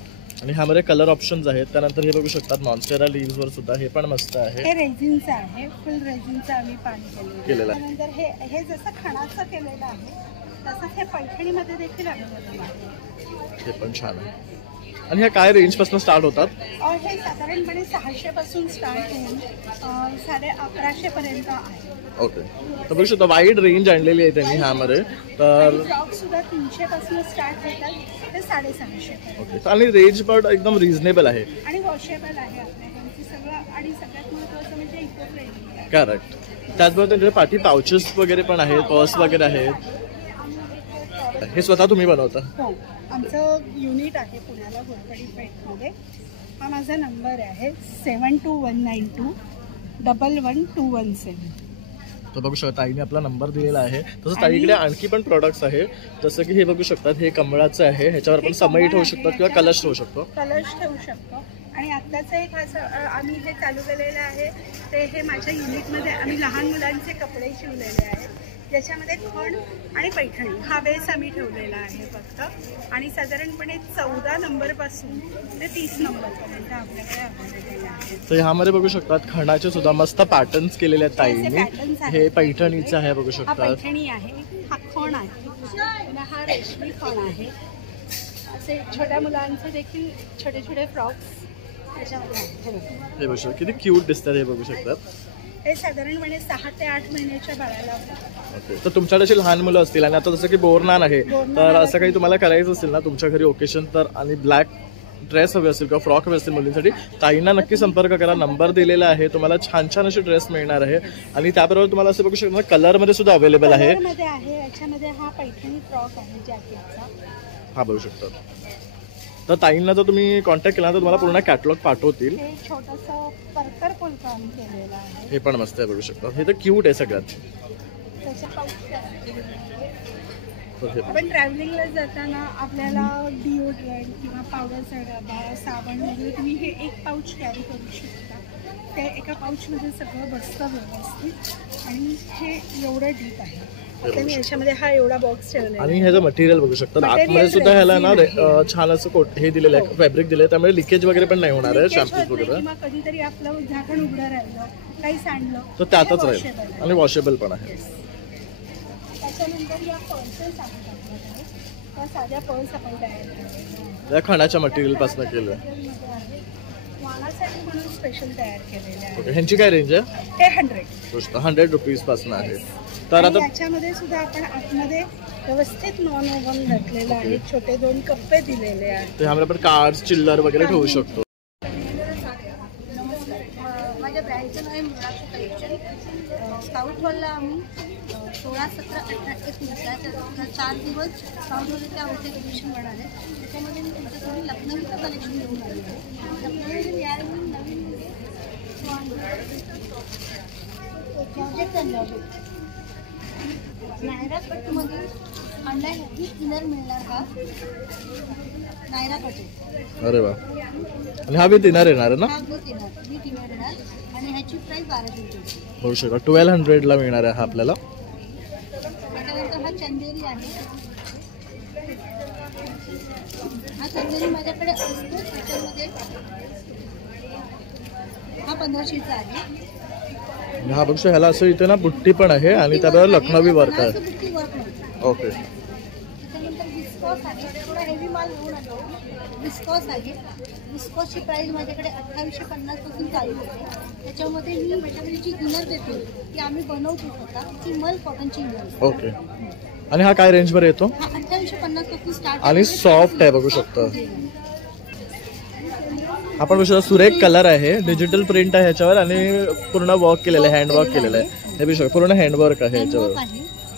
आणि ह्यामध्ये कलर ऑप्शन्स आहेत. त्यानंतर हे बघू शकतात मॉन्स्टेरा लीव्स वर सुद्धा हे पण मस्त आहे. हे रेझिनचं आहे, फुल रेझिनचं आम्ही पाणी केलेलं आहे. त्यानंतर हे जसं खणाचं केलेलं आहे तसंच हे पैठणीमध्ये देखील अवेलेबल आहे. हे पण छान आहे. आणि ह्या काय रेंज पासून स्टार्ट होतात? हे साधारणपणे 600 पासून स्टार्ट होऊन 1150 पर्यंत आहे. ओके. तर बघू शकता वाईड रेंज आणलेली आहे त्यांनी ह्यामध्ये. तर फ्रॉक सुद्धा 300 पासून स्टार्ट होतात ते 650 पर्यंत. ओके. आणि रेंज पण एकदम रिझनेबल आहे आणि वॉशेबल आहे आपल्याकडे सगळं. आणि सगळ्यात महत्त्वाचं म्हणजे इको फ्रेंडली आहे. करेक्ट. त्याचबरोबर त्यांच्या पाठी पाउचेस वगैरे पण आहेत, पर्स वगैरे आहेत. हे स्वतः तुम्ही बनवता? हो, आमचं युनिट आहे पुण्याला घोरपडी पेठमध्ये. हा माझा नंबर आहे 7219211217. तर बघू शकता ताईने आपला नंबर दिलेला आहे. तसं ताईकडे आणखी पण प्रोडक्ट्स आहे. जसं की हे बघू शकतात हे कमळाचं आहे. ह्याच्यावर आपण समई ठेवू शकतो किंवा कलश ठेवू शकतो. कलश ठेवू शकतो. आणि आत्ताचं एक असं आम्ही हे चालू केलेलं आहे ते हे माझ्या युनिटमध्ये आम्ही लहान मुलांचे कपडे शिवलेले आहेत. ज्याच्यामध्ये खण आणि पैठणी हा बेस आम्ही ठेवलेला आहे फक्त. आणि साधारणपणे 14 नंबरपासून ते 30 नंबरपर्यंत आपल्याकडे अवेलेबल आहे. तर ह्यामध्ये बघू शकतात खणाचे सुद्धा मस्त पॅटर्न्स केलेले आहेत ताईने. हे पैठणीचं आहे बघू हा शकतात. पैठणी आहे, हा खण आहे आणि हा रेशमी खण आहे. असे छोट्या मुलांचे देखील छोटे छोटे फ्रॉक्स त्याच्यामध्ये. हे बघू शकता किती क्यूट दिसतात हे बघू शकतात. हे साधारणपणे 6 ते 8 महिन्याच्या बाळाला. ओके. तर तुमच्याकडे अशी लहान मुलं असतील आणि आता जसं की बोरनान आहे तर असं काही तुम्हाला करायचं असेल ना तुमच्या घरी ओकेशन तर आणि ब्लॅक ड्रेस हवे असेल किंवा फ्रॉक हवे असतील मुलींसाठी ताईंना नक्की संपर्क करा. नंबर दिलेला आहे. तुम्हाला छान छान असे ड्रेस मिळणार आहे. आणि त्याबरोबर तुम्हाला असं बघू शकता कलरमध्ये सुद्धा अवेलेबल आहे. याच्यामध्ये हा पैठणी फ्रॉक आहे जॅकेटचा. हा बघू शकता. तर ताईंना जर तुम्ही कॉन्टॅक्ट केला तर तुम्हाला पूर्ण कॅटलॉग पाठवतील. हे छोटंसं पर्कर फुल काम केलेलं आहे. हे पण मस्त आहे बघू शकता. हे तर क्यूट आहे सगळ्यात. आपण ट्रॅव्हलिंगला जाताना आपल्याला डिओड्रंट किंवा पावडरचा डबा, साबण वगैरे तुम्ही हे एक पाऊच कॅरी करू शकता. त्या एका पाऊचमध्ये सगळं बसतं व्यवस्थित. आणि हे एवढं डीप आहे. आता मी याच्यामध्ये हा एवढा बॉक्स ठेवला आणि ह्याचं मटेरियल बघू शकता. आतमध्ये सुद्धा ह्याला ना छान असं कोट हे दिलेलं आहे, फॅब्रिक दिलं आहे. त्यामुळे लिकेज वगैरे पण नाही होणार आहे शॅम्पूज वगैरे. किंवा कधीतरी आपलं झाकण उघडं राहिलं, काही सांडलं तर त्यातच राहील. आणि वॉशेबल पण आहे. त्याच्यानंतर या पर्सेस आहेत आपल्याकडे. त्या साध्या पर्स आपण तयार केलेल्या या खणाच्या मटेरियल पासून केलं. वाणासाठी म्हणून स्पेशल तयार केलेले आहे. ओके. ह्यांची काय रेंज आहे? हे 100 रुपीज पासून आहे. तर आता याच्यामध्ये सुद्धा आपण आतमध्ये व्यवस्थित नॉन ओव्हन घातलेलं आहे. छोटे 2 कप्पे दिलेले आहेत. तर ह्यामध्ये आपण कार्ड्स चिल्लर वगैरे ठेवू शकतो. माझ्या ब्रँडचं नाव आहे मीनाक्षी कलेक्शन. साऊथ हॉलला आम्ही 16, 17, 18, 19 4 दिवस साऊथ हॉलचे आमचे एक्झिबिशन होणार आहे. त्याच्यामध्ये मी तुमच्याकडे लखनौचं कलेक्शन घेऊन आले आहे. लखनौमध्ये यावेळी नवीन जॉर्जेट आणलं आहे. नायरा कटमध्ये अंडा इनर मिळणार का? नायरा कटे. अरे वा. आणि हा विथ इनर येणार आहे ना? हा विथ इनर येणार आणि ह्याची प्राइस 1250. बघू शकता 1200 मिळणार आहे हा आपल्याला. त्याच्यानंतर हा चंदेरी आहे. हा चंदेरी माझ्याकडे असतो त्याच्यामध्ये. हा 1500चा आहे. आणि हा बघू शकता ह्याला असं इथे ना बुट्टी पण आहे आणि त्याबरोबर लखनवी वर्क आहे. बुट्टी वर्क म्हणतो. ओके. त्याच्यानंतर विस्कॉस आहे. थोडा हेवी माल घेऊन आलो. विस्कॉस आहे. विस्कॉसची प्राइस माझ्याकडे 2850 पासून चालू होते. त्याच्यामध्ये मी माझ्याकडे जी इनर देते ती आम्ही बनवतो स्वतः. ती मल कॉटनची इनर. ओके. आणि हा काय रेंज मध्ये येतो? हा 2850 पासून स्टार्ट आणि सॉफ्ट आहे बघू शकता. आपण बघू शकता सुरेख कलर आहे, डिजिटल प्रिंट आहे ह्याच्यावर आणि पूर्ण वर्क केलेलं आहे, हँड वर्क केलेलं आहे. हे बघू शकता पूर्ण हँड वर्क आहे ह्याच्यावर.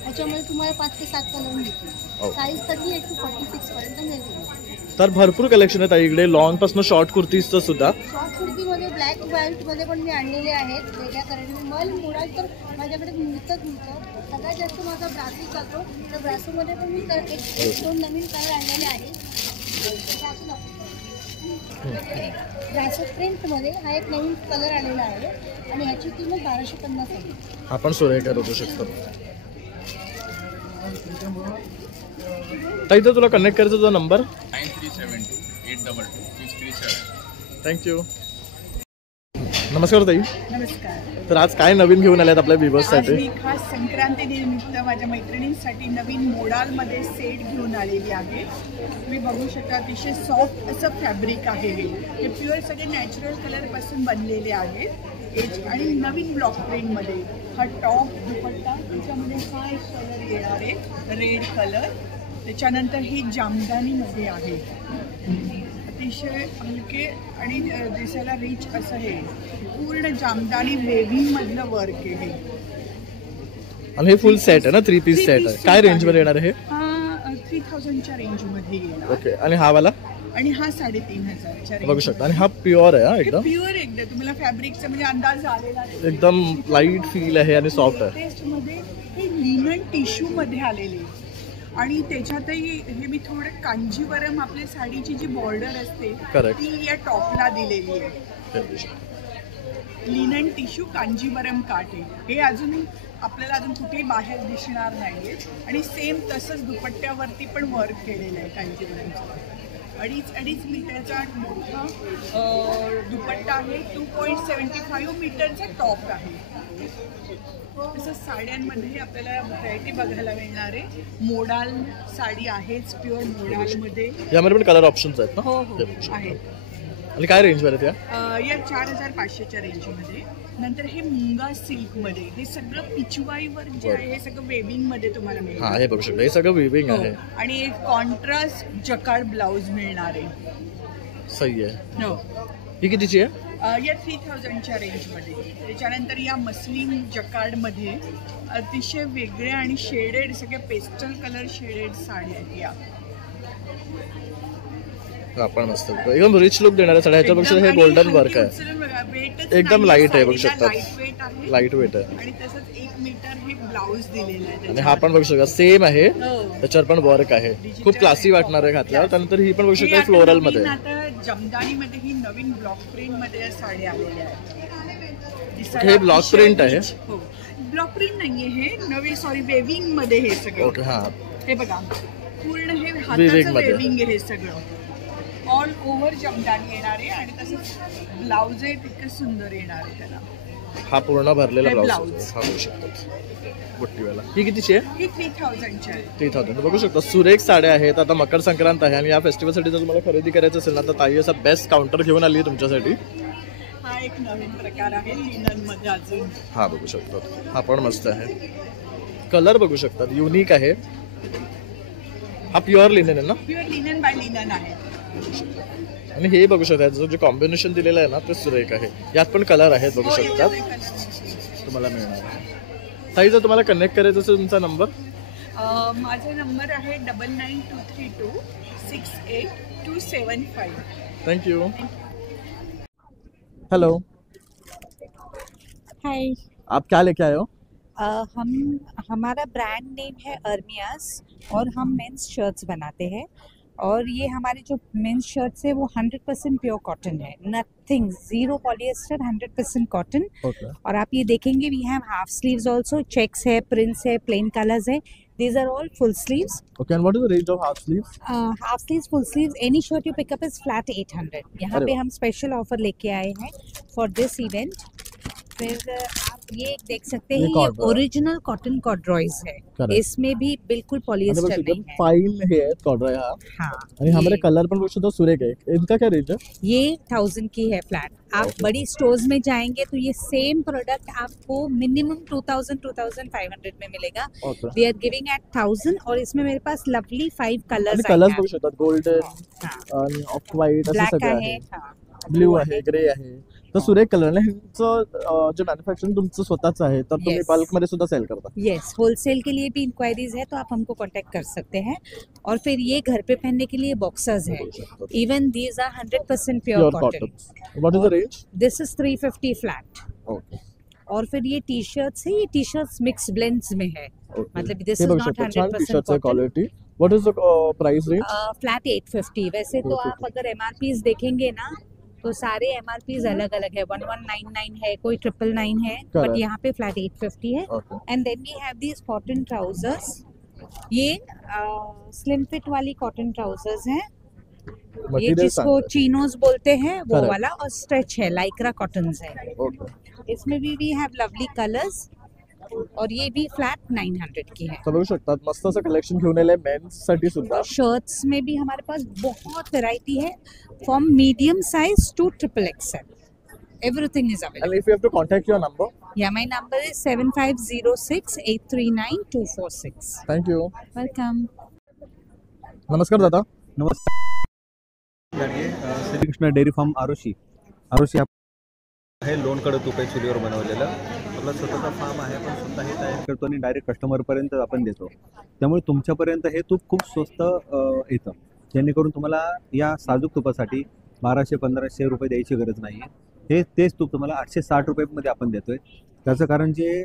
त्याच्यामध्ये तुम्हाला 5 ते 7 कलर मिळतील. साईज 38 to 46 पर्यंत मिळतील. तर भरपूर कलेक्शन आहे ताईकडे, लॉंग पासून शॉर्ट कुर्तीजचं सुद्धा. शॉर्ट कुर्तीमध्ये ब्लॅक व्हाईट मध्ये पण मी आणलेले आहेत वेगळ्या कलरचे. मल मुळात तर माझ्याकडे मिळतं. सगळ्यात जास्त माझा ब्रासो चालतो. तर ब्रासोमध्ये पण मी एक दोन नवीन कलर आणलेले आहेत. ब्रासो प्रिंटमध्ये हा एक नवीन कलर आलेला आहे आणि ह्याची किंमत 1250 आहे. आपण सुरेख बघू शकतो. ताई तर तुला कनेक्ट करायचा तुझा नंबर? 9372822637. थँक्यू. नमस्कार ताई. नमस्कार. तर आज काय नवीन घेऊन आल्यात आपल्या आज व्ह्यूअर्ससाठी? मी खास संक्रांती निमित्त माझ्या मैत्रिणींसाठी नवीन मोडालमध्ये सेट घेऊन आलेली आहे. तुम्ही बघू शकता अतिशय सॉफ्ट असं फॅब्रिक आहे. हे प्युअर सगळे नॅचरल कलरपासून बनलेले आहेत आणि नवीन ब्लॉक प्रिंटमध्ये. हा टॉप दुपट्टा त्याच्यामध्ये हा एक कलर येणार आहे रेड कलर. त्याच्यानंतर हे जामदानीमध्ये आहे. अतिशय हलके आणि दिसायला रिच असं हे पूर्ण जामदानी वेव्हिंग मधलं वर्क आहे. आणि हे फुल सेट आहे ना, 3 पीस सेट आहे. काय रेंज मध्ये येणार आहे? हा 3000च्या रेंज मध्ये येणार. ओके. आणि हा वाला? आणि हा 3500च्या रेंज बघू शकता. आणि हा प्युअर आहे एकदम. प्युअर एकदम तुम्हाला फॅब्रिकचा म्हणजे अंदाज आलेला एकदम लाईट फील आहे आणि सॉफ्ट आहे. टेस्ट मध्ये हे लिनन टिश्यू मध्ये आलेले आणि त्याच्यातही हे मी थोडं कांजीवरम आपल्या साडीची जी बॉर्डर असते ती या टॉपला दिलेली आहे. लिनन टिश्यू कांजीवरम काठ आहे. हे अजून आपल्याला अजून कुठेही बाहेर दिसणार नाहीये. आणि सेम तसंच दुपट्ट्यावरती पण वर्क केलेलं आहे कांजीवरमचं. 2.5 मीटरचा मोठा दुपट्टा आहे. 2.75 मीटरचा टॉप आहे. तसं साड्यांमध्ये आपल्याला व्हरायटी बघायला मिळणार आहे. मोडाल साडी आहेच प्युअर मोडालमध्ये. यामध्ये पण कलर ऑप्शन्स आहेत ना? हो हो आहेत. आणि काय रेंज मध्ये या 4500च्या रेंजमध्ये. नंतर हे मुंगा सिल्कमध्ये हे सगळं पिचवाईवर जे आहे हे सगळं वेविंग मध्ये तुम्हाला मिळेल. हा हे बघू शकता हे सगळं वेविंग आहे. आणि एक कॉन्ट्रास्ट जकार्ड ब्लाउज मिळणार आहे. सही आहे. हो. ही कितीची आहे? या 3000च्या रेंजमध्ये. त्याच्यानंतर या मस्लिन जकार्डमध्ये अतिशय वेगळ्या आणि शेडेड सगळे पेस्टल कलर शेडेड साड्या आहेत या. आपण मस्त एकदम रिच लुक देणाऱ्या साड्या. ह्याच्यापेक्षा हे गोल्डन वर्क आहे. एकदम लाईट आहे बघू शकता. लाईट वेट आहे. आणि तसंच 1 मीटर हे ब्लाउज दिलेलं आहे. आणि हा पण बघू शकता सेम आहे. त्याच्यावर पण वर्क आहे. खूप क्लासी वाटणार आहे घातल्यावर. त्यानंतर ही पण बघू शकता फ्लोरल मध्ये. आता जमदानीमध्ये ही नवीन ब्लॉक प्रिंट मध्ये साड्या आलेल्या आहेत. हे ब्लॉक प्रिंट आहे. ब्लॉक प्रिंट नाहीये हे नवीन सॉरी वेविंग मध्ये हे सगळं. ओके. हा हे बघा पूर्ण हे हाताचं वेविंग आहे हे सगळं. ऑल ओव्हर जमदानी येणार आहे आणि तसंच ब्लाउज आहे तितकं सुंदर येणार आहे त्याला. हा पूर्ण भरलेला ब्लाउज हा बघू शकतो बुट्टीवाला. ही कितीची आहे? ही 3000ची आहे. 3000 बघू शकता. सुरेख साड्या आहेत. आता मकर संक्रांत आहे आणि या फेस्टिवलसाठी जर तुम्हाला खरेदी करायचं असेल ना तर ताई असा बेस्ट काउंटर घेऊन आली आहे तुमच्यासाठी. हा एक नवीन प्रकार आहे लिनन मध्ये अजून. हा बघू शकता. हा पण मस्त आहे. कलर बघू शकतात युनिक आहे. हा प्युअर लिनन आहे ना? प्युअर लिनन बाय लिनन आहे. आणि हे बघू शकता जे कॉम्बिनेशन दिलेलं आहे ना ते सुरेख आहे. यात पण कलर आहेत बघू शकतात तुम्हाला मिळणार. ताई जर तुम्हाला कनेक्ट करायचं असेल तुमचा नंबर? माझा नंबर आहे 9923268275. थँक्यू. हेलो. हाय. आप क्या लेके आए हो? हमारा ब्रांड नेम है अर्मियास और हम मेंस शर्ट्स बनाते हैं. और ये हमारे जो मेंस शर्ट्स है वो 100% प्योर कॉटन है, nothing, zero polyester, 100% cotton. Okay और आप ये देखेंगे we have half sleeves also, checks है, प्रिंट्स है, प्लेन कलर्स है, these are all full sleeves. Okay and what is the range of half sleeves? Half sleeves, full sleeves, any shirt you pick up is flat 800। यहाँ अरे पे वाह। हम special offer लेके आए हैं for this event. फिर आप ये देख सकते ये हैं, ये corduroy। ओरिजिनल कॉटन कॉर्ड्रॉयज है, Correct। इसमें भी बिल्कुल पॉलिएस्टर नहीं है। फाईन हे आहेत कॉर्ड्रॉय हा हाँ, आणि ह्यामध्ये ये- कलर पण गोष्ट तो सुरेख आहे। इनका क्या रेंज है? ये 1000 की है फ्लैट। आप बड़ी स्टोर्स में जाएंगे तो ये सेम प्रोडक्ट आपको मिनिमम 2000-2500 में मिलेगा। Okay we are giving at 1000 और इसमें मेरे पास लवली 5 आणि कलर्स कलर्स बघू शकतात, गोल्डन हाँ, आणि ऑफ व्हाईट असे ब्लॅक सगळे आहे, आहे, हाँ, ब्ल्यू आहे, ग्रे आहे, तर सुरेख कलर आणि ह्यांचं जे मॅन्युफॅक्चरिंग तुमचं स्वतःच आहे तर तुम्ही Yes। बल्क मध्ये सुद्धा सेल करता? यस, होलसेल के लिए भी इंक्वायरीज है तो आप हमको कांटेक्ट कर सकते हैं। और फिर ये घर पे पहनने के लिए बॉक्सर्स है, even these are 100% pure pure cotton. Cotton. What is the range? This is 350 flat. Okay और फिर ये टी शर्ट्स है, ये टी शर्ट्स मिक्स ब्लेंड्स में है, मतलब दिस हे इज बघू नॉट शकता, छान टी 100% शर्ट्स आहे cotton. Quality. What is the price range? Flat 850। वैसे तो आप अगर एमआरपीज देखेंगे ना तो सारे एमआरपीज अलग अलग है, 1199 है, कोई 999 है, बट Correct। यहाँ पे फ्लैट 850 है। Okay and then we have these cotton trousers, ये स्लिम फिट वाली कॉटन ट्राउजर्स हैं, ये मटेरियल जिसको चीनोज बोलते हैं वो Correct। वाला, और स्ट्रेच है, लाइक्रा कॉटन्स है। ओके इसमें भी वी हैव लवली कलर्स और ये भी फ्लैट 900 की है। तर बघू शकतात, मस्त असं कलेक्शन घेऊन आलंय मेन्स साठी सुद्धा। शर्ट्स में भी हमारे पास बहुत वैरायटी है, from medium size to XXL, everything is and available. If you have to contact your number? या my number is 7506-839-246। Thank you. Welcome. नमस्कार दादा। नमस्कार, श्रीकृष्ण डेअरी फार्म आरोशी आहे, लोणकडं तूप आहे चुलीवर बनवलेलं। आपला स्वतःचा फार्म आहे, पण स्वतः हे तयार करतो आणि डायरेक्ट कस्टमरपर्यंत आपण देतो, त्यामुळे तुमच्यापर्यंत हे तूप खूप स्वस्त येतं, जेणेकरून तुम्हाला या साजूक तुपासाठी 1200-1500 रुपये द्यायची गरज नाही आहे। तेच तूप तुम्हाला 860 रुपयेमध्ये आपण देतोय। त्याचं कारण जे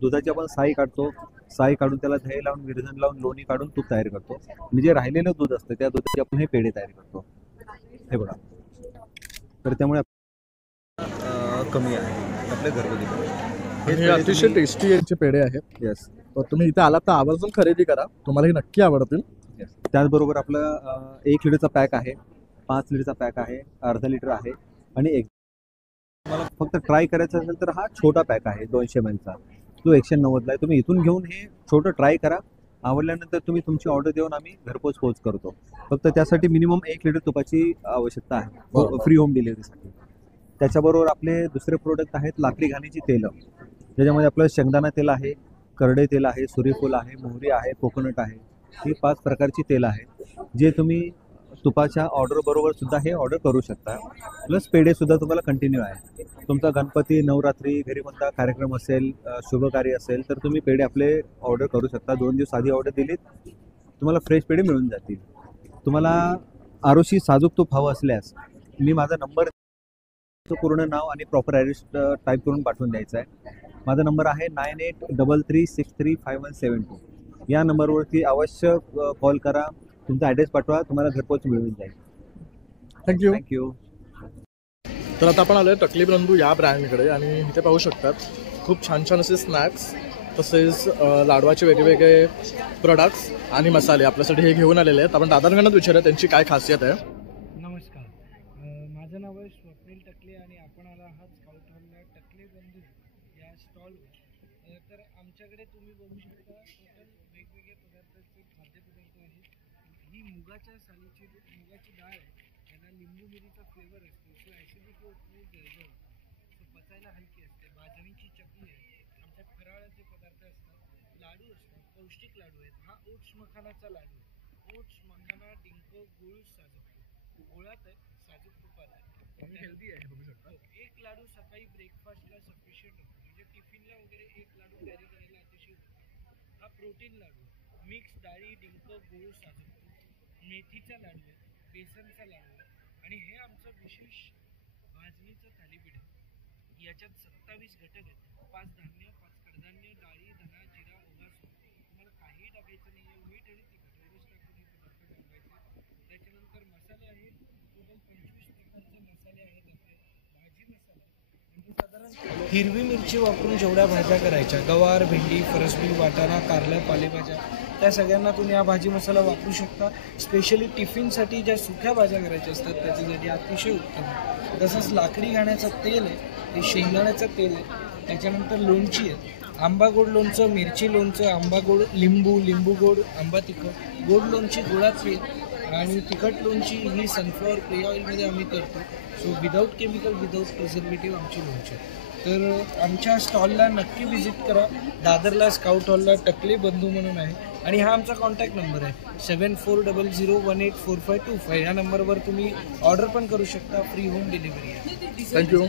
दुधाची आपण साई काढतो, साई काढून त्याला दही लावून, विरजण लावून, लोणी काढून तूप तयार करतो, आणि जे राहिलेलं दूध असतं त्या दुधाचे आपण हे पेढे तयार करतो, हे बघा। तर त्यामुळे कमी आहे आपल्या घरगुती पेढे। हे अतिशय टेस्टी यांचे पेढे आहेत। येस, तर तुम्ही इथे आलात तर आवर्जून खरेदी करा, तुम्हाला हे नक्की आवडतील। येस। त्याचबरोबर आपलं 1 लिटरचा पॅक आहे, 5 लिटरचा पॅक आहे, अर्धा लिटर आहे, आणि एक मला फक्त ट्राय करायचं असेल तर हा छोटा पॅक आहे 200 ml चा, तो 190ला आहे। तुम्ही इथून घेऊन हे छोटं ट्राय करा, आवडल्यानंतर तुम्ही तुमची ऑर्डर देऊन आम्ही घरपोच करतो। फक्त त्यासाठी मिनिमम 1 लिटर तुपाची आवश्यकता आहे, बरोबर। फ्री होम डिलिव्हरीसाठी। त्याच्याबरोबर आपले दुसरे प्रोडक्ट आहेत लाकडी घाणीची तेलं, ज्याच्यामध्ये आपलं शेंगदाणा तेल आहे, करडे तेल आहे, सूर्यफूल आहे, मोहरी आहे, कोकोनट आहे, ही 5 प्रकारची तेलं आहेत, जे तुम्ही तुपाच्या ऑर्डर बरोबर सुद्धा हे ऑर्डर करू शकता। प्लस पेढे सुद्धा तुम्हाला कंटिन्यू आहे, तुमचा गणपती, नवरात्री, घरी कोणता कार्यक्रम असेल, शुभकार्य असेल तर तुम्ही पेढे आपले ऑर्डर करू शकता। 2 दिवस आधी ऑर्डर दिलीत तुम्हाला फ्रेश पेढे मिळून जातील। तुम्हाला आरोशी साजूक तूप हवं असल्यास मी माझा नंबर, पूर्ण नाव आणि प्रॉपर ॲड्रेस टाईप करून पाठवून द्यायचा आहे। माझा नंबर आहे 9833635172। या नंबरवरती अवश्य कॉल करा, तुमचा ॲड्रेस पाठवा, तुम्हाला घरपोच मिळून जाईल। थँक्यू। थँक्यू। तर आता आपण आलोय टकली बंधू या ब्रँडकडे, आणि इथे पाहू शकतात खूप छान छान असे स्नॅक्स, तसेच लाडवाचे वेगवेगळे प्रोडक्ट्स आणि मसाले आपल्यासाठी हे घेऊन आलेले आहेत। आपण दादांकडून विचारूया त्यांची काय खासियत आहे। नमस्कार, माझं नाव आहे स्वप्नील टकले आणि आपण आला आहात स्काउट हॉलला टकले बंधू या स्टॉलवर। तर आमच्याकडे तुम्ही बघू शकता टोटल वेगवेगळे पदार्थाचे खाद्यपदार्थ आहेत। ही मुगाची डाळ आहे, याला लिंबू मिरीचा फ्लेवर असतो, सो ॲसिडिटी होत नाही, जळजळ, सो पचायला हलकी असते। भाजणीची चटणी आहे, आमच्या फराळाचे पदार्थ असतात, लाडू असतात, पौष्टिक लाडू आहेत। हा ओट्स मखानाचा लाडू आहे, ओट्स मखाना, डिंक, गुळ, साजूक तूप, गोळात आहे, साजूक तुपात आहे, हेल्दी आहे, बघू शकता। एक लाडू सकाळी ब्रेकफास्टला सफिशियंट होतो, म्हणजे टिफिनला वगैरे एक लाडू कॅरी करायला अतिशय उपयुक्त। हा प्रोटीन लाडू आहे, मिक्स डाळी, डिंक, गुळ, साजूक तूप, मेथीचा लाडू आहे, बेसनचा लाडू आहे, आणि हे आमचं विशेष भाजणीचं थालीपीठ आहे। याच्यात 27 घटक आहेत, 5 धान्य, 5 कडधान्य, डाळी, धना, जिरा, ओवा, सूप, तुम्हाला काहीही टाकायचं नाही आहे, मीठ आणि तिखट एवढंच टाकून हे पदार्थ बनवायचे। त्याच्यानंतर मसाले आहेत, टोटल 25 प्रकारचे मसाले आहेत आपले. भाजी मसाला म्हणजे साधारण हिरवी मिरची वापरून जेवढ्या भाज्या करायच्या, गवार, भेंडी, फरसबी, वाटाणा, कारलं, पालेभाज्या, त्या सगळ्यांना तुम्ही हा भाजी मसाला वापरू शकता. स्पेशली टिफिनसाठी ज्या सुक्या भाज्या करायच्या असतात त्याच्यासाठी अतिशय उत्तम आहे. तसंच लाकडी घाण्याचं तेल आहे, ते शेंगदाण्याचं तेल आहे. त्याच्यानंतर लोणची आहे, आंबा गोड लोणचं, मिरची लोणचं, आंबा गोड, लिंबू गोड, आंबा तिखट, गोड लोणची गुळाची आणि तिखट लोणची ही सनफ्लॉवर क्ले ऑइलमध्ये आम्ही करतो. So without chemical, without preservative आमची लोणची आहे. तर आमच्या स्टॉलला नक्की व्हिजिट करा. दादरला स्काउट हॉलला टकले बंधू म्हणून आहे आणि हा आमचा कॉन्टॅक्ट नंबर आहे 7400184525. या नंबरवर तुम्ही ऑर्डर पण करू शकता. फ्री होम डिलिव्हरी आहे. थँक्यू.